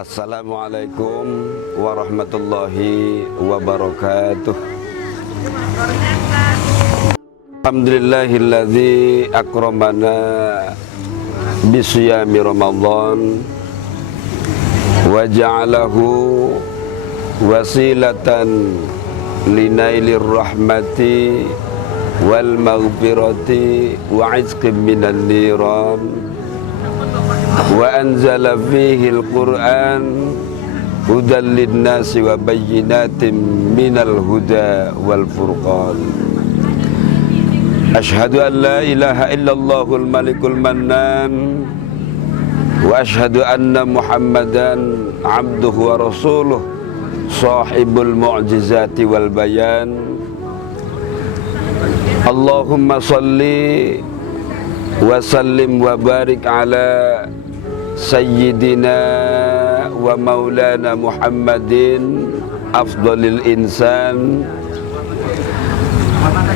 Assalamualaikum warahmatullahi wabarakatuh. Alhamdulillahilladzi akramana bisiyami Ramadan wa ja'alahu wasilatan linailir rahmati wal maghfirati wa 'izqin minan niran wa anzala fihi al-Qur'an hudan lin-nasi wa bayyinatin minal huda wal furqan. Asyhadu an la ilaha illallahul malikul mannan wa asyhadu anna Muhammadan abduhu wa rasuluh sahibul mu'jizati wal bayan. Allahumma salli wa sallim wa barik ala Sayyidina wa maulana Muhammadin afdalil insan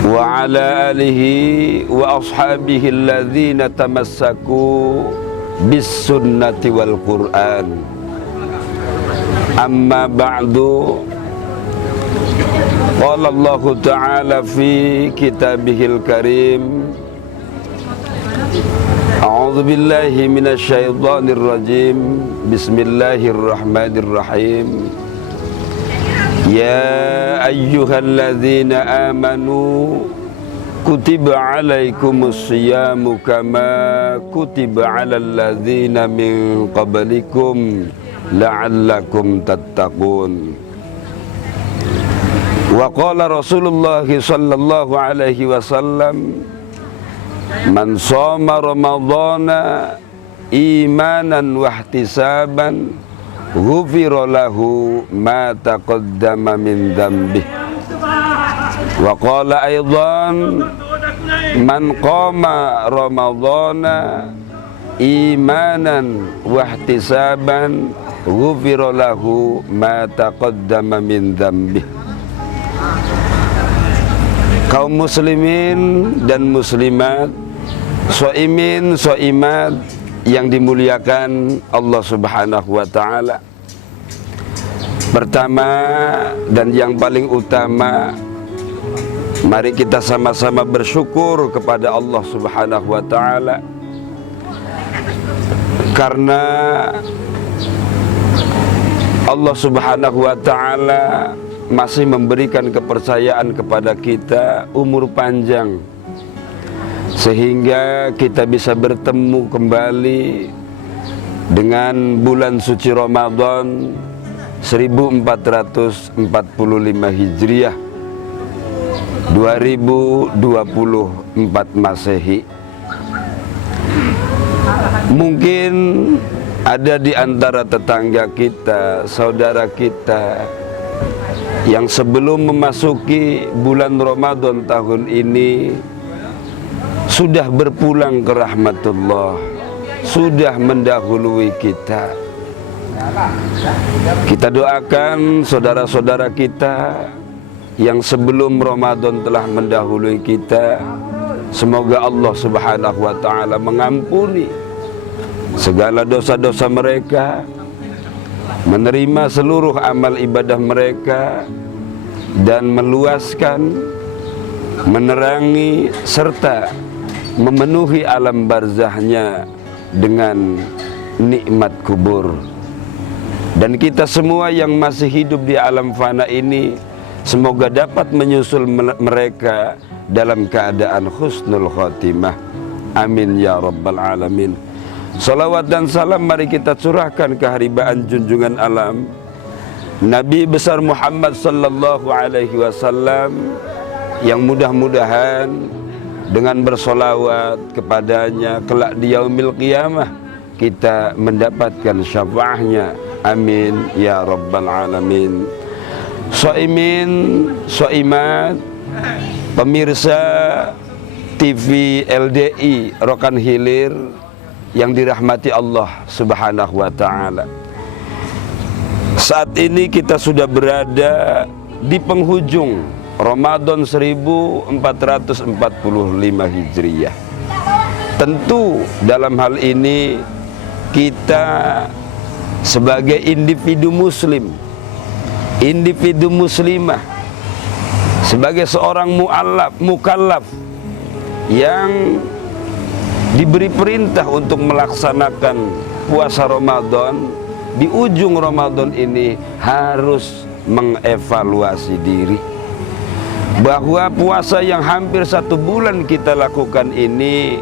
wa ala alihi wa ashabihi alladhina tamassaku bis sunnati wal Qur'an. Amma ba'du, qala Allah ta'ala fi kitabihil karim, a'udzu billahi minasy syaithanir rajim. Bismillahirrahmanirrahim. Ya ayyuhalladzina amanu kutiba alaikumus syiyamu kama kutiba alal ladzina min qablikum la'allakum tattaqun. Wa qala Rasulullah sallallahu alaihi wasallam, man shoma ramadhana imanan wa ihtisaban ghufira lahu ma taqaddama min dhanbihi. Wa qala aidan, man qama ramadhana imanan wa ihtisaban ghufira lahu ma taqaddama min dhanbihi. Kaum muslimin dan muslimat, shaimin shaimat yang dimuliakan Allah Subhanahu wa ta'ala. Pertama dan yang paling utama, mari kita sama-sama bersyukur kepada Allah Subhanahu wa ta'ala, karena Allah Subhanahu wa ta'ala masih memberikan kepercayaan kepada kita umur panjang, sehingga kita bisa bertemu kembali dengan bulan suci Ramadan 1445 Hijriah 2024 Masehi. Mungkin ada di antara tetangga kita, saudara kita, yang sebelum memasuki bulan Ramadan tahun ini sudah berpulang ke rahmatullah, sudah mendahului kita. Kita doakan saudara-saudara kita yang sebelum Ramadan telah mendahului kita, semoga Allah Subhanahu wa ta'ala mengampuni segala dosa-dosa mereka, menerima seluruh amal ibadah mereka, dan meluaskan, menerangi, serta memenuhi alam barzahnya dengan nikmat kubur. Dan kita semua yang masih hidup di alam fana ini, semoga dapat menyusul mereka dalam keadaan husnul khotimah. Amin ya rabbal alamin. Salawat dan salam mari kita curahkan ke haribaan junjungan alam Nabi besar Muhammad sallallahu alaihi wasallam, yang mudah-mudahan dengan bersolawat kepadanya kelak di yaumil qiyamah kita mendapatkan syafaatnya. Amin ya rabbal alamin. Shaimin shaimat, pemirsa TV LDI Rokan Hilir yang dirahmati Allah Subhanahu wa ta'ala. Saat ini kita sudah berada di penghujung Ramadan 1445 Hijriah. Tentu dalam hal ini kita sebagai individu muslim, individu muslimah, sebagai seorang mukallaf yang diberi perintah untuk melaksanakan puasa Ramadan, di ujung Ramadan ini harus mengevaluasi diri bahwa puasa yang hampir 1 bulan kita lakukan ini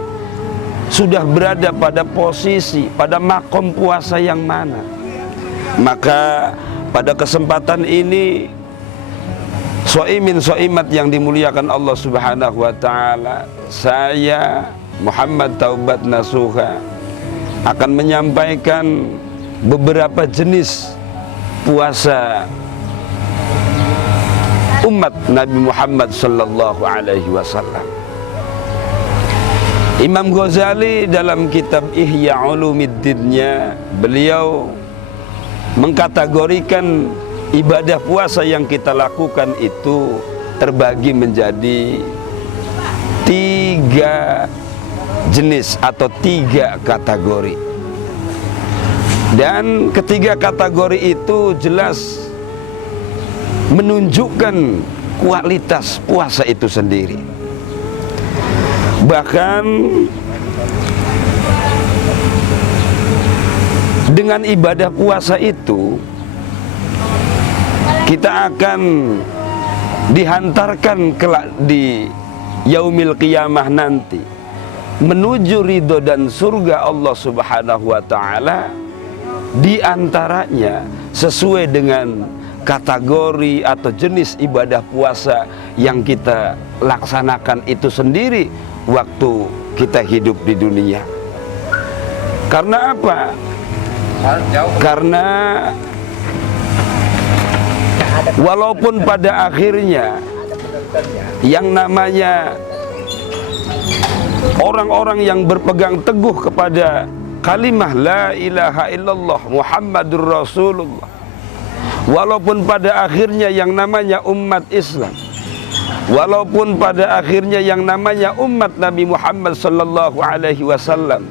sudah berada pada posisi, pada makom puasa yang mana. Maka pada kesempatan ini, soimin soimat yang dimuliakan Allah Subhanahu wa ta'ala, saya Muhammad Taubat Nasuha akan menyampaikan beberapa jenis puasa umat Nabi Muhammad sallallahu alaihi wasallam. Imam Ghazali dalam kitab Ihya Ulumiddinnya, beliau mengkategorikan ibadah puasa yang kita lakukan itu terbagi menjadi 3 jenis atau 3 kategori. Dan ketiga kategori itu jelas menunjukkan kualitas puasa itu sendiri. Bahkan dengan ibadah puasa itu kita akan dihantarkan kelak di yaumil qiyamah nanti menuju ridho dan surga Allah Subhanahu wa ta'ala, di antaranya sesuai dengan kategori atau jenis ibadah puasa yang kita laksanakan itu sendiri waktu kita hidup di dunia. Karena apa? Karena walaupun pada akhirnya yang namanya orang-orang yang berpegang teguh kepada kalimah la ilaha illallah Muhammadur Rasulullah, walaupun pada akhirnya yang namanya umat Islam, walaupun pada akhirnya yang namanya umat Nabi Muhammad sallallahu alaihi wasallam,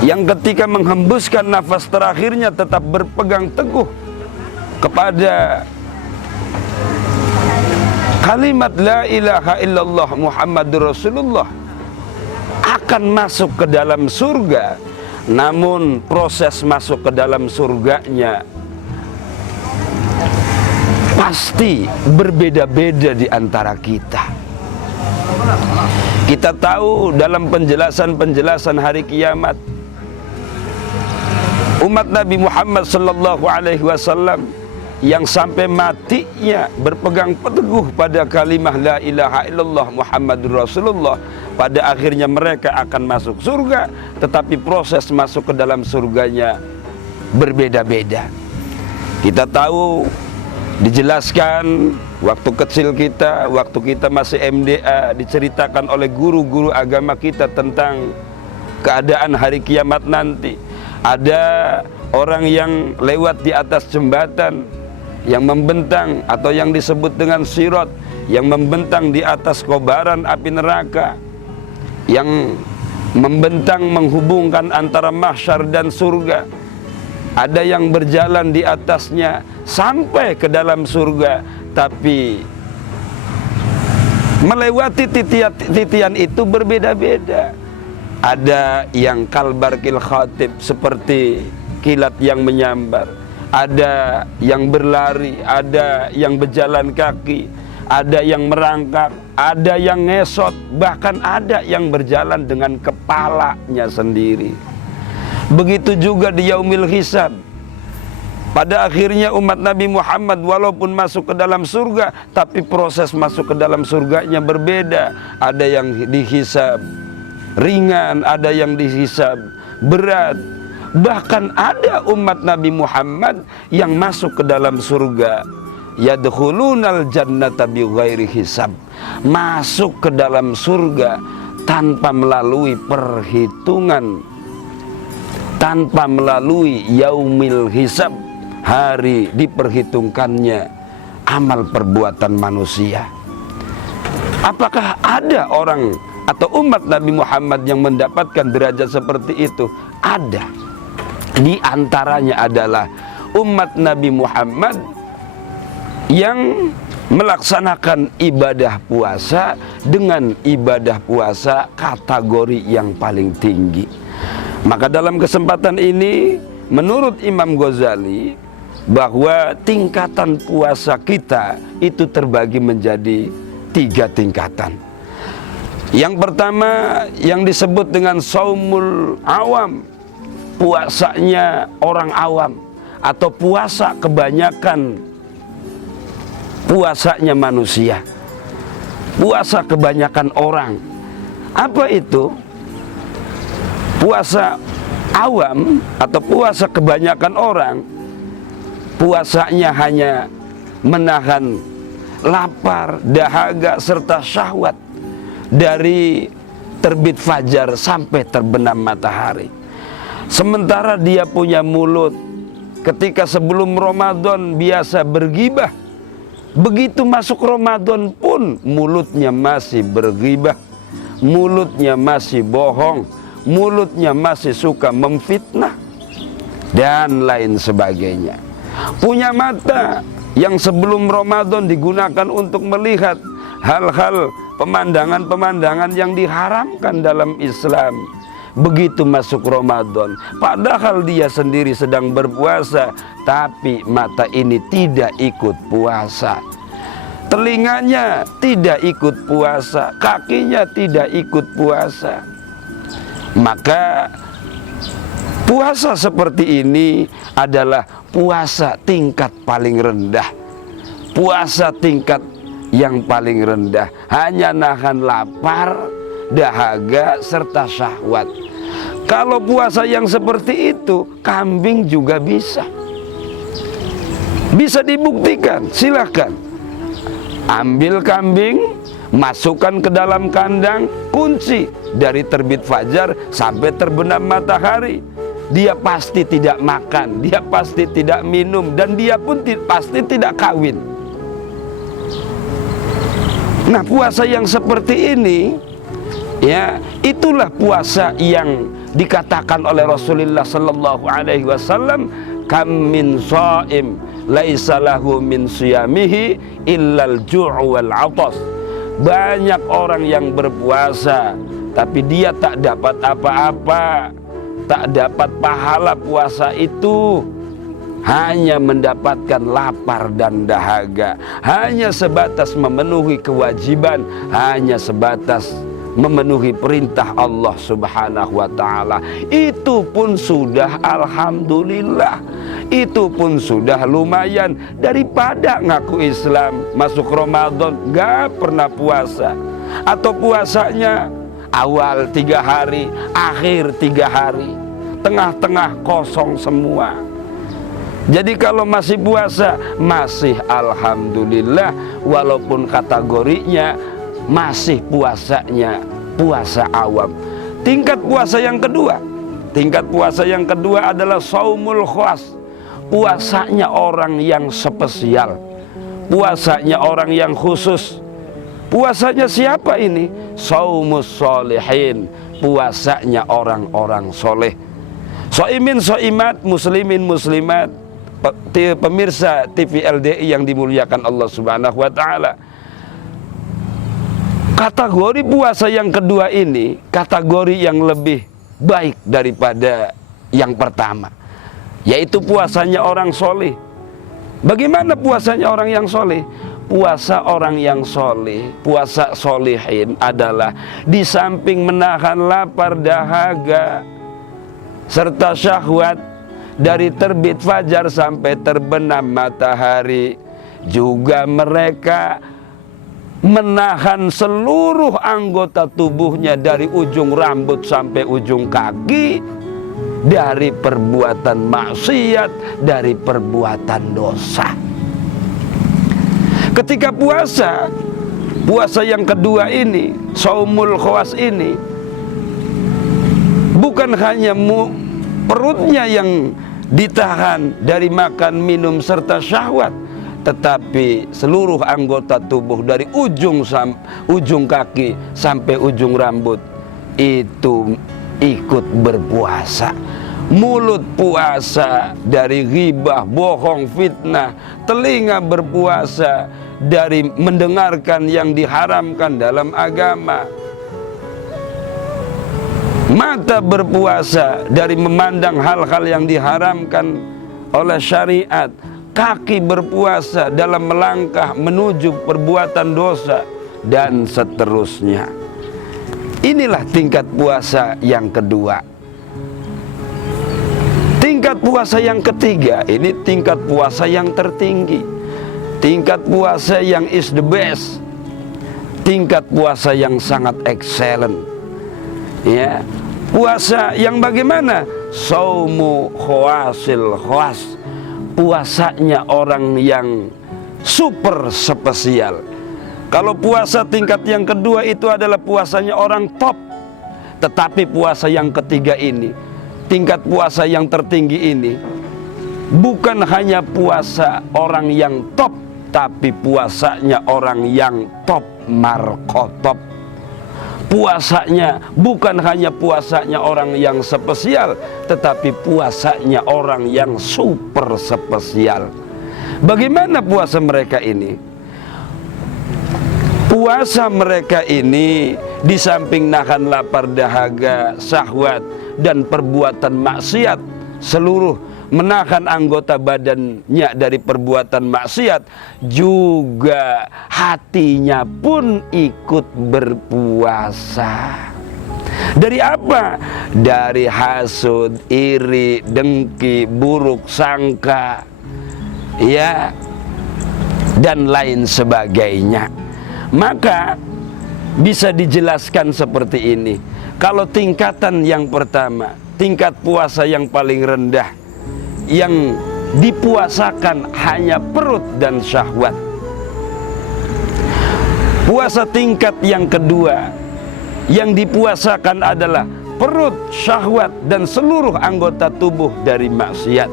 yang ketika menghembuskan nafas terakhirnya tetap berpegang teguh kepada kalimat la ilaha illallah Muhammadur Rasulullah, akan masuk ke dalam surga. Namun proses masuk ke dalam surganya pasti berbeda-beda di antara kita. Kita tahu dalam penjelasan-penjelasan hari kiamat, umat Nabi Muhammad sallallahu alaihi wasallam yang sampai matinya berpegang teguh pada kalimah la ilaha illallah Muhammadur Rasulullah, pada akhirnya mereka akan masuk surga, tetapi proses masuk ke dalam surganya berbeda-beda. Kita tahu, dijelaskan waktu kecil kita, waktu kita masih MDA, diceritakan oleh guru-guru agama kita tentang keadaan hari kiamat nanti. Ada orang yang lewat di atas jembatan yang membentang atau yang disebut dengan sirat, yang membentang di atas kobaran api neraka, yang membentang menghubungkan antara mahsyar dan surga. Ada yang berjalan di atasnya sampai ke dalam surga, tapi melewati titian itu berbeda-beda. Ada yang kalbarkil khatib, seperti kilat yang menyambar. Ada yang berlari, ada yang berjalan kaki, ada yang merangkak, ada yang ngesot, bahkan ada yang berjalan dengan kepalanya sendiri. Begitu juga di yaumil hisab. Pada akhirnya umat Nabi Muhammad walaupun masuk ke dalam surga, tapi proses masuk ke dalam surganya berbeda. Ada yang dihisab ringan, ada yang dihisab berat. Bahkan ada umat Nabi Muhammad yang masuk ke dalam surga, yadkhulunal jannata bighairi hisab, masuk ke dalam surga tanpa melalui perhitungan, tanpa melalui yaumil hisab, hari diperhitungkannya amal perbuatan manusia. Apakah ada orang atau umat Nabi Muhammad yang mendapatkan derajat seperti itu? Ada. Di antaranya adalah umat Nabi Muhammad yang melaksanakan ibadah puasa dengan ibadah puasa kategori yang paling tinggi. Maka dalam kesempatan ini, menurut Imam Ghazali, bahwa tingkatan puasa kita itu terbagi menjadi 3 tingkatan. Yang pertama yang disebut dengan saumul awam, puasanya orang awam, atau puasa kebanyakan, puasanya manusia, puasa kebanyakan orang. Apa itu? Puasa awam atau puasa kebanyakan orang, puasanya hanya menahan lapar, dahaga, serta syahwat dari terbit fajar sampai terbenam matahari. Sementara dia punya mulut, ketika sebelum Ramadan biasa bergibah, begitu masuk Ramadan pun mulutnya masih bergibah, mulutnya masih bohong, mulutnya masih suka memfitnah, dan lain sebagainya. Punya mata yang sebelum Ramadan digunakan untuk melihat hal-hal, pemandangan-pemandangan yang diharamkan dalam Islam. Begitu masuk Ramadan, padahal dia sendiri sedang berpuasa, tapi mata ini tidak ikut puasa. Telinganya tidak ikut puasa, kakinya tidak ikut puasa. Maka puasa seperti ini adalah puasa tingkat paling rendah, puasa tingkat yang paling rendah, hanya nahan lapar, dahaga, serta syahwat. Kalau puasa yang seperti itu, kambing juga bisa dibuktikan. Silahkan ambil kambing, masukkan ke dalam kandang, kunci dari terbit fajar sampai terbenam matahari. Dia pasti tidak makan, dia pasti tidak minum, dan dia pun pasti tidak kawin. Nah, puasa yang seperti ini, ya, itulah puasa yang dikatakan oleh Rasulullah sallallahu alaihi wasallam, kam min shaim laisa lahu min siyamihi illal ju'u wal 'atas. Banyak orang yang berpuasa tapi dia tak dapat apa-apa, tak dapat pahala puasa itu, hanya mendapatkan lapar dan dahaga, hanya sebatas memenuhi kewajiban, hanya sebatas memenuhi perintah Allah Subhanahu wa ta'ala. Itu pun sudah alhamdulillah, itu pun sudah lumayan daripada ngaku Islam, masuk Ramadan gak pernah puasa, atau puasanya awal 3 hari, akhir 3 hari, tengah-tengah kosong semua. Jadi kalau masih puasa, masih alhamdulillah, walaupun kategorinya masih puasanya puasa awam. Tingkat puasa yang kedua adalah saumul khas, puasanya orang yang spesial, puasanya orang yang khusus. Puasanya siapa ini? Saumus sholihin, puasanya orang-orang soleh. Soimin soimat, muslimin muslimat, pemirsa TV LDI yang dimuliakan Allah Subhanahu wa ta'ala. Kategori puasa yang kedua ini kategori yang lebih baik daripada yang pertama, yaitu puasanya orang soleh. Bagaimana puasanya orang yang soleh? Puasa orang yang soleh, puasa solihin adalah di samping menahan lapar, dahaga, serta syahwat dari terbit fajar sampai terbenam matahari, juga mereka menahan seluruh anggota tubuhnya dari ujung rambut sampai ujung kaki dari perbuatan maksiat, dari perbuatan dosa. Ketika puasa yang kedua ini, saumul khawas ini, bukan hanya perutnya yang ditahan dari makan, minum, serta syahwat, tetapi seluruh anggota tubuh dari ujung kaki sampai ujung rambut itu ikut berpuasa. mulut puasa dari ghibah, bohong, fitnah, telinga berpuasa dari mendengarkan yang diharamkan dalam agama, mata berpuasa dari memandang hal-hal yang diharamkan oleh syariat, kaki berpuasa dalam melangkah menuju perbuatan dosa, dan seterusnya. Inilah tingkat puasa yang kedua. Tingkat puasa yang ketiga, ini tingkat puasa yang tertinggi, tingkat puasa yang is the best, tingkat puasa yang sangat excellent. Ya, puasa yang bagaimana? Saumu khawasil khawas, puasanya orang yang super spesial. Kalau puasa tingkat yang kedua itu adalah puasanya orang top, tetapi puasa yang ketiga ini, tingkat puasa yang tertinggi ini, bukan hanya puasa orang yang top, tapi puasanya orang yang top markotop. Puasanya bukan hanya puasanya orang yang spesial, tetapi puasanya orang yang super spesial. Bagaimana puasa mereka ini? Puasa mereka ini di samping nahan lapar dahaga, syahwat, dan perbuatan maksiat, seluruh menahan anggota badannya dari perbuatan maksiat, juga hatinya pun ikut berpuasa. Dari apa? Dari hasud, iri, dengki, buruk sangka, ya, dan lain sebagainya. Maka bisa dijelaskan seperti ini. Kalau tingkatan yang pertama, tingkat puasa yang paling rendah, yang dipuasakan hanya perut dan syahwat. Puasa tingkat yang kedua, yang dipuasakan adalah perut, syahwat, dan seluruh anggota tubuh dari maksiat.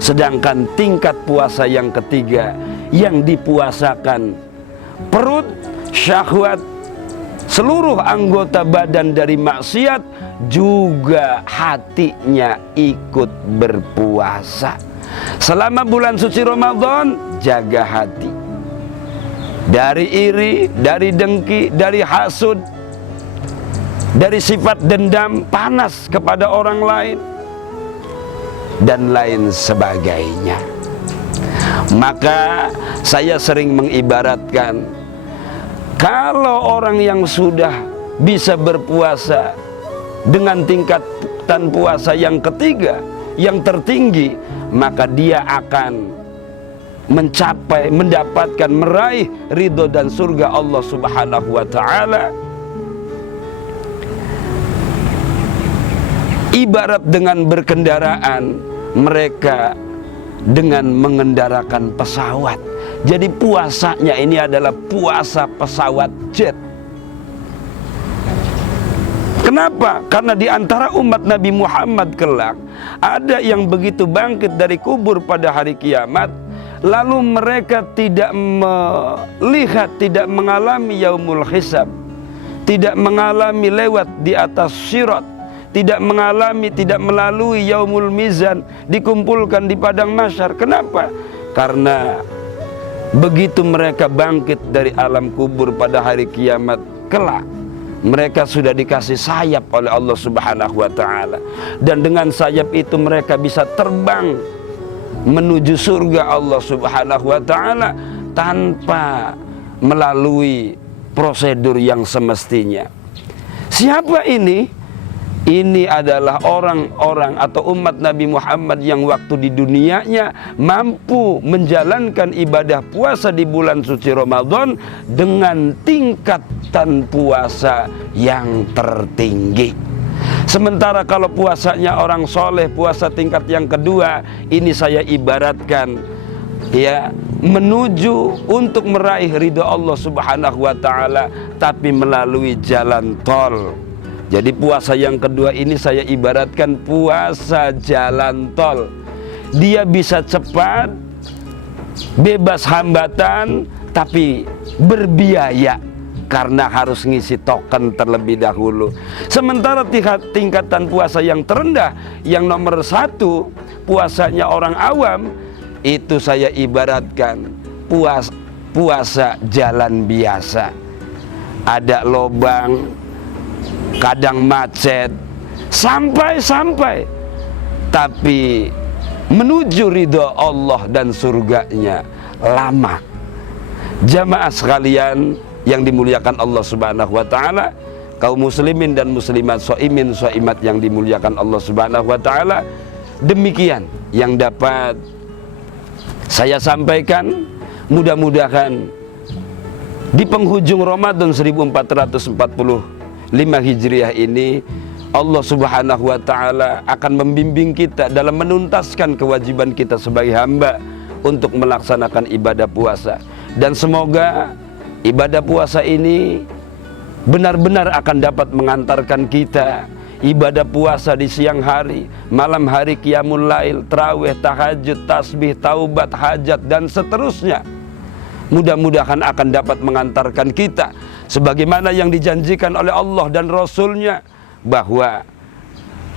Sedangkan tingkat puasa yang ketiga, yang dipuasakan perut, syahwat, seluruh anggota badan dari maksiat, juga hatinya ikut berpuasa. Selama bulan suci Ramadan, jaga hati dari iri, dari dengki, dari hasud, dari sifat dendam, panas kepada orang lain, dan lain sebagainya. Maka saya sering mengibaratkan, kalau orang yang sudah bisa berpuasa dengan tingkatan puasa yang ketiga, yang tertinggi, maka dia akan mencapai, mendapatkan, meraih ridho dan surga Allah Subhanahu wa ta'ala. Ibarat dengan berkendaraan, mereka dengan mengendarakan pesawat. Jadi puasanya ini adalah puasa pesawat jet. Kenapa? Karena di antara umat Nabi Muhammad kelak, ada yang begitu bangkit dari kubur pada hari kiamat, lalu mereka tidak melihat, tidak mengalami yaumul hisab, tidak mengalami lewat di atas sirat, tidak mengalami, tidak melalui yaumul mizan, dikumpulkan di padang mahsyar. Kenapa? Karena begitu mereka bangkit dari alam kubur pada hari kiamat kelak, mereka sudah dikasih sayap oleh Allah Subhanahu wa ta'ala, dan dengan sayap itu mereka bisa terbang menuju surga Allah Subhanahu wa ta'ala tanpa melalui prosedur yang semestinya. Siapa ini? Ini adalah orang-orang atau umat Nabi Muhammad yang waktu di dunianya mampu menjalankan ibadah puasa di bulan suci Ramadan dengan tingkatan puasa yang tertinggi. Sementara kalau puasanya orang soleh, puasa tingkat yang kedua, ini saya ibaratkan, ya, menuju untuk meraih ridho Allah Subhanahu wa ta'ala, tapi melalui jalan tol. Jadi puasa yang kedua ini saya ibaratkan puasa jalan tol. Dia bisa cepat, bebas hambatan, tapi berbiaya. karena harus ngisi token terlebih dahulu. Sementara tingkatan puasa yang terendah, yang nomor 1, puasanya orang awam, itu saya ibaratkan puasa jalan biasa. Ada lobang, kadang macet, sampai tapi menuju ridho Allah dan surganya lama. Jamaah sekalian yang dimuliakan Allah Subhanahu wa taala, kaum muslimin dan muslimat, shaimin shaimat yang dimuliakan Allah Subhanahu wa taala, demikian yang dapat saya sampaikan. Mudah-mudahan di penghujung Ramadan 1445 Hijriah ini Allah Subhanahu wa taala akan membimbing kita dalam menuntaskan kewajiban kita sebagai hamba untuk melaksanakan ibadah puasa. Dan semoga ibadah puasa ini benar-benar akan dapat mengantarkan kita ibadah puasa di siang hari, malam hari, qiyamul lail, tarawih, tahajud, tasbih, taubat, hajat, dan seterusnya. Mudah-mudahan akan dapat mengantarkan kita sebagaimana yang dijanjikan oleh Allah dan Rasulnya, bahwa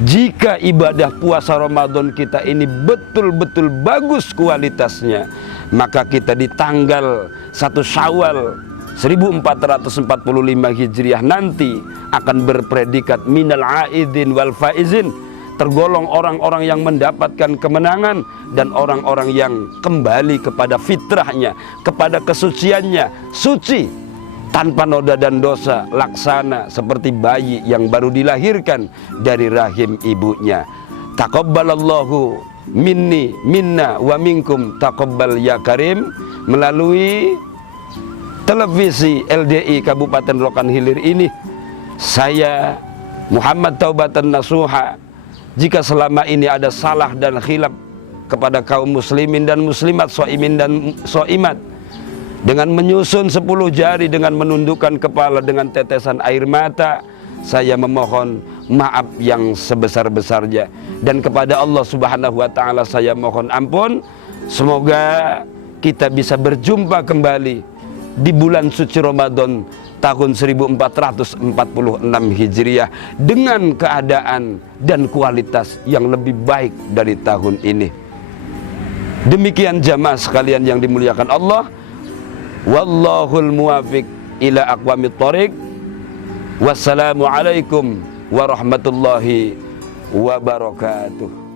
jika ibadah puasa Ramadan kita ini betul-betul bagus kualitasnya, maka kita di tanggal 1 Syawal 1445 Hijriah nanti akan berpredikat minal aidin wal faizin, tergolong orang-orang yang mendapatkan kemenangan dan orang-orang yang kembali kepada fitrahnya, kepada kesuciannya, suci tanpa noda dan dosa, laksana seperti bayi yang baru dilahirkan dari rahim ibunya. Taqabbalallahu minni minna wa minkum taqabbal ya karim. Melalui televisi LDI Kabupaten Rokan Hilir ini, saya Muhammad Taubatan Nasuha, jika selama ini ada salah dan khilaf kepada kaum muslimin dan muslimat, shaimin dan shaimat, dengan menyusun 10 jari, dengan menundukkan kepala, dengan tetesan air mata, saya memohon maaf yang sebesar-besarnya. Dan kepada Allah Subhanahu wa taala saya mohon ampun. Semoga kita bisa berjumpa kembali di bulan suci Ramadan tahun 1446 Hijriah dengan keadaan dan kualitas yang lebih baik dari tahun ini. Demikian jamaah sekalian yang dimuliakan Allah. Wallahul muwafiq ila aqwamit thoriq. Wassalamualaikum warahmatullahi wabarakatuh.